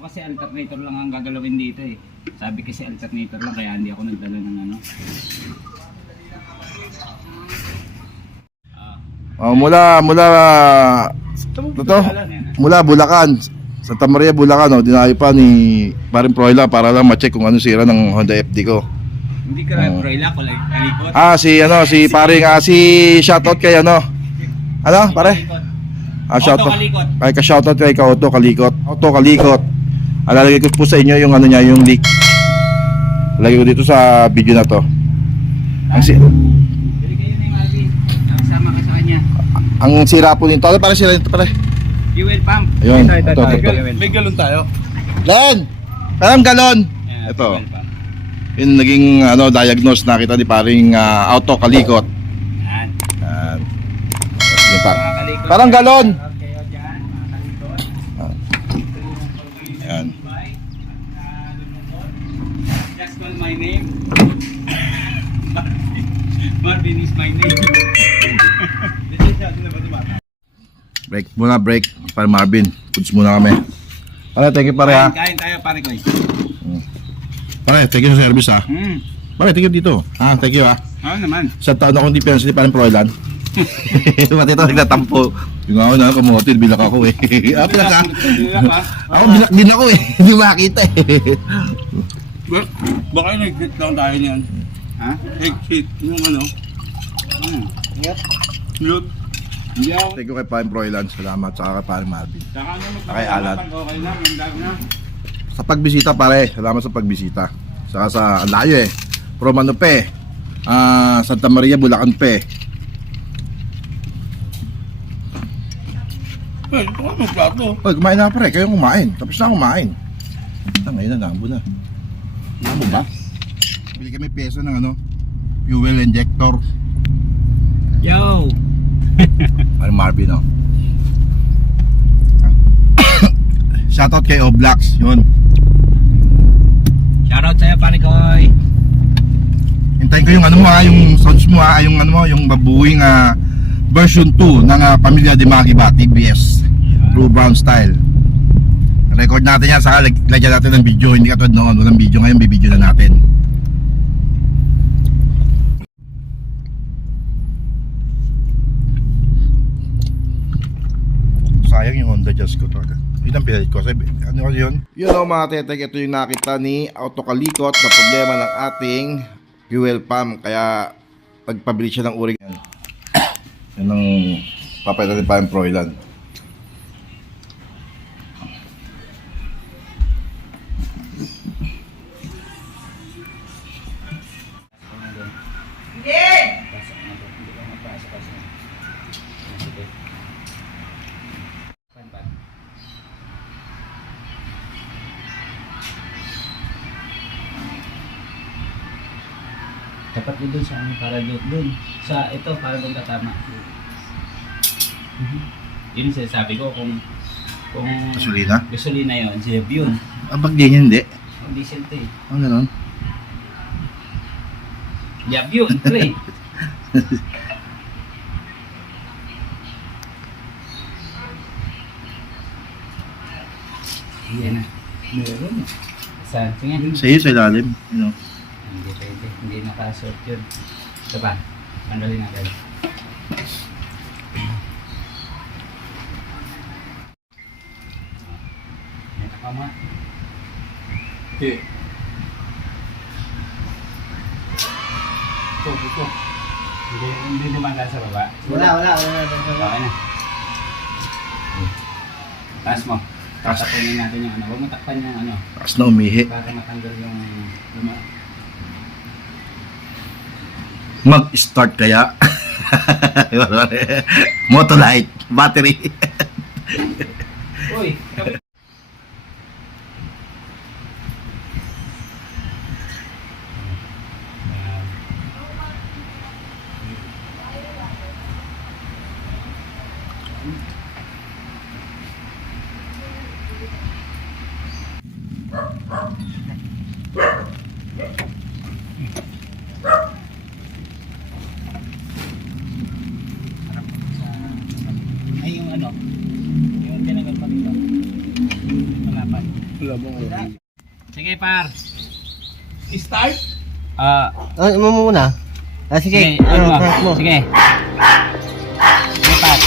kasi alternator lang ang gagalawin dito eh. Sabi kasi alternator lang kaya hindi ako nagdala ng ano. Mula Bulacan, Santa Maria, Bulacan, oh, dinayo pa ni Paring Proila para lang ma-check kung ano sira ng Honda FD ko. Hindi ka rin Proila, kalikot. Si Paring, si shoutout kay ano? Ano, pare? Shoutout. Ay, ka-shoutout kay Auto Kalikot. Auto Kalikot. Alalagay ko po sa inyo yung ano niya, yung link. Lagay ko dito sa video na to. Bili kayo ni Marvin. Nakasama ka sa kanya. Ang sira po nito. Ano para sira nito pare? Fuel pump. Ayun. Ito. May galon tayo. Len! Parang galon! Yeah, Ito. fuel pump. Yung naging diagnose nakita ni Paring Auto Kalikot. Yan. Yun pa. Mga kalikot. Parang galon! Kayo dyan, mga kalikot. Ayan. Just call my name. Marvin is my name. Break muna, break. Para Marvin. Puts muna kami. Pare, thank you pare ha. Kain tayo pare ko. Pare, thank you sa service ha. Pare, thank you dito. Thank you ha. Oo naman. Sa taon akong di pensi ni Paring Proilan. Mati ito nagtatampo. Yung ako na kamotil, bilak ako eh. Bilak ka? Ako bilak din ako eh. Hindi makita eh. Baka yung nag-hit lang tayo niyan. Ha? Exit. Yung ano. Mute. Hindi ako. Thank you kay Paring Proilan. Salamat sa kay Paring Marvin. Saka ano Kay Alan. Okay na, mandag na. Sa pagbisita pare, salamat sa pagbisita. Saka sa ang layo eh. From ano pe? Santa Maria, Bulacan pe. Ay, ito ka ng plato. Oy, kumain na pare, kayong kumain. Tapos na kumain. Ngayon na, nabo na. Nabo ba? Bili kami pyesa ng ano, fuel injector. Yo! Paring Marvin oh. Shoutout kay Oblax, yun. Shoutout sa'yo pare koy. Hintayin ko yung ano mo yung sounds mo yung ano mo, yung babuing version 2 ng Pamilya de Magiba TBS Blue Brown Style. Record natin yan, saka lagyan natin ng video. Hindi katulad noon, walang video. Ngayon bibideo na natin. Sayang yung Honda Jazz ko talaga. Yun ang pinalit ko. Ano ko yun? Yun o mga tetek, ito yung nakita ni Auto Kalikot na problema ng ating fuel pump. Kaya nagpabili siya ng uring yan. Yan ang papayta ni Paring Proilan. Dapat doon sa ano para doon. Sa ito para doon katama. Yun yung sinasabi ko kung Gasolina? gasolina yun, Zev yun. Abag din yun, hindi. Ang diesel to eh. Ano ganun? Yab yun, pre. Yan na. Meron. Saan? Tingnan. Sa iyo, sa ilalim. You know? Hindi pwede. Hindi nakasort yun. Ito ba? Pandali natin. Ito ka mo. Okay. Ito. Hindi naman ka sa baba. Wala. Okay na. Taas mo. Tatapunin natin yung ano. Huwag mo takpan yung ano. Taas na umihi. Para matanggal yung Mag-start kaya? Motolite, battery. Uy! Ay yung ano, yung tinagal pa nito. Wala bang oil? Sige, par. Start? Ano mo muna? Sige, ano start mo. Sige. Sige, par.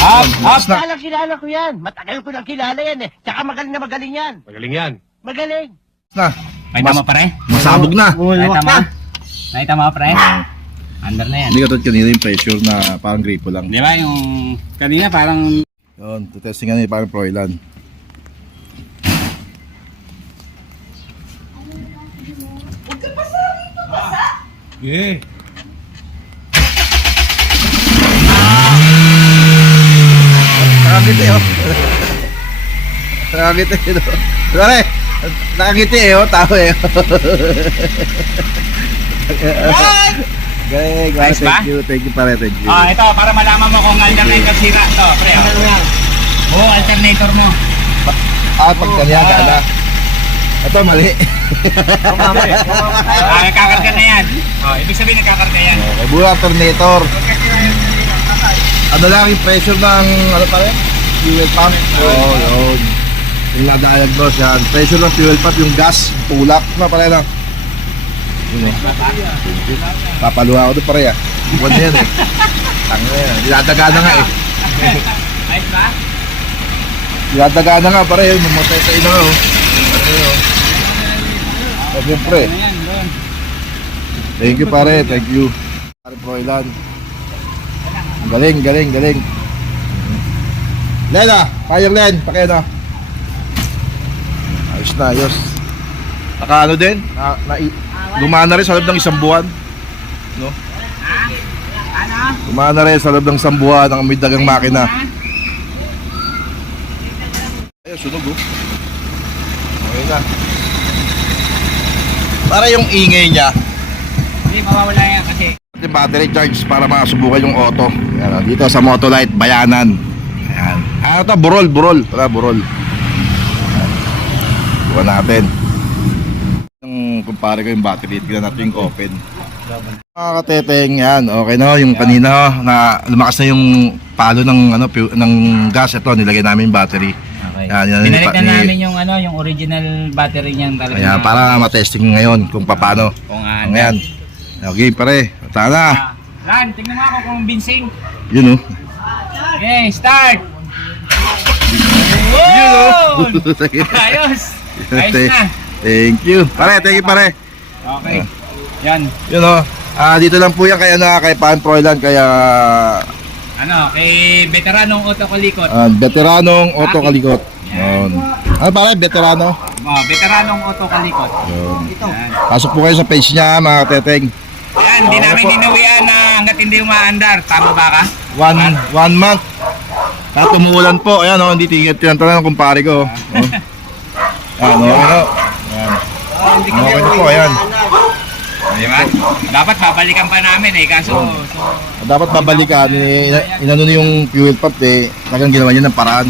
Up, up. Kilala ko yan. Matagal ko nang kilala yan eh. Tsaka magaling na magaling yan. Magaling yan. Magaling. Na, Nakita mo, pre? masabog na. Nakita mo? Nakita mo, pre? Under na yan. Hindi ka tulad kanina yung pressure na parang gripo lang. Di ba yung kanina parang Yun, tutesting nga ni parang Froilan. Yeah. Nakangiti oh. Nakangiti oh. Pare, nakangiti oh, tao eh. Galing, Nice ba? thank you pare, thank you. ito para malaman mo kung alternator sira to, pre. Alternator mo. Pag kanya gana. Ito mali. Nagkakarga na yan. Ibig sabihin nagkakarga yan. Okay, buo alternator. Ano lang yung pressure ng ano pare? Fuel pump. Oh, yun. Yung nadiagnose yan. Pressure ng fuel pump, yung gas, tulak na pare na. Yun eh. Papaluha ako doon pare ah. Buwan na yan eh. Tanga yan. Dinadaga na nga eh. Ayos ba? Dinadaga na nga pare. Mamatay sa ina nga oh. Ayun oh. Oh, siyempre. Ano yan, doon. Thank you pare, thank you. Pare Froilan. Galing, galing, galing. Len ah, kayong Len, pakaya na. Ayos na, ayos. Naka ano din, lumana rin sa loob ng isang buwan. No? Lumana rin sa loob ng isang buwan ang may dagang makina. Ayun, sunog oh. Okay na. Para yung ingay niya, Hindi, mawawala yan kasi. yung battery charge para makasubukan yung auto. Ayan, dito sa Motolite Bayanan. Ayan. Ano to? Burol. Wala, burol. Bukan natin. Yung kumpare ko yung battery, tignan natin yung open. Mga kateteng, yan. Okay na, yung kanina na lumakas na yung palo ng ano ng gas. Ito, nilagay namin yung battery. Okay. Yan, Binalik na namin yung ano, yung original battery niyan talaga. Ayan, para matesting ngayon kung paano. Kung Ayan. Okay, pare. Tara. Ran, tingnan mo ako kung binsing. Yun oh. Okay, start. Yun oh. Ayos. Ayos na. Thank you. Pare, thank you pare. Okay. Yan. Yun o. Dito lang po yan kay Pan Froilan, kaya Kay veteranong auto kalikot. veteranong auto kalikot. Yun. Ano pare, veterano? Veteranong auto kalikot. Yun. Yan. Pasok po kayo sa page niya mga teteng. Yan, hindi namin ninuwian na hanggat hindi umaandar. Tama ba ka? One month. Tapos umuulan po. Ayan o, hindi tinantanan ng kumpare ko. Ano, ano. Ayan. Okay na po, ayan. Di ba? Dapat babalikan pa namin eh. Kaso, Dapat babalikan. Inano na yung fuel pump eh. Talagang ginawa niya ng paraan.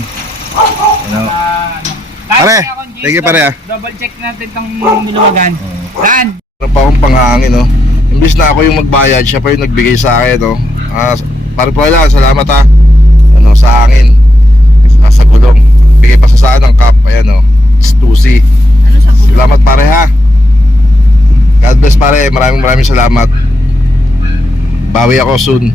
Ano. Pare, thank you pare ah. Double check natin tong niluwagan. Ran! Meron pa akong panghangin, no? Imbis na ako yung magbayad, siya pa yung nagbigay sa akin, no? Pare Froilan, salamat ha. Ano, sa hangin. Sa gulong. Bigay pa sa saan ng cup, ayan, no? Stussy. Salamat pare ha. God bless pare, maraming salamat. Bawi ako soon.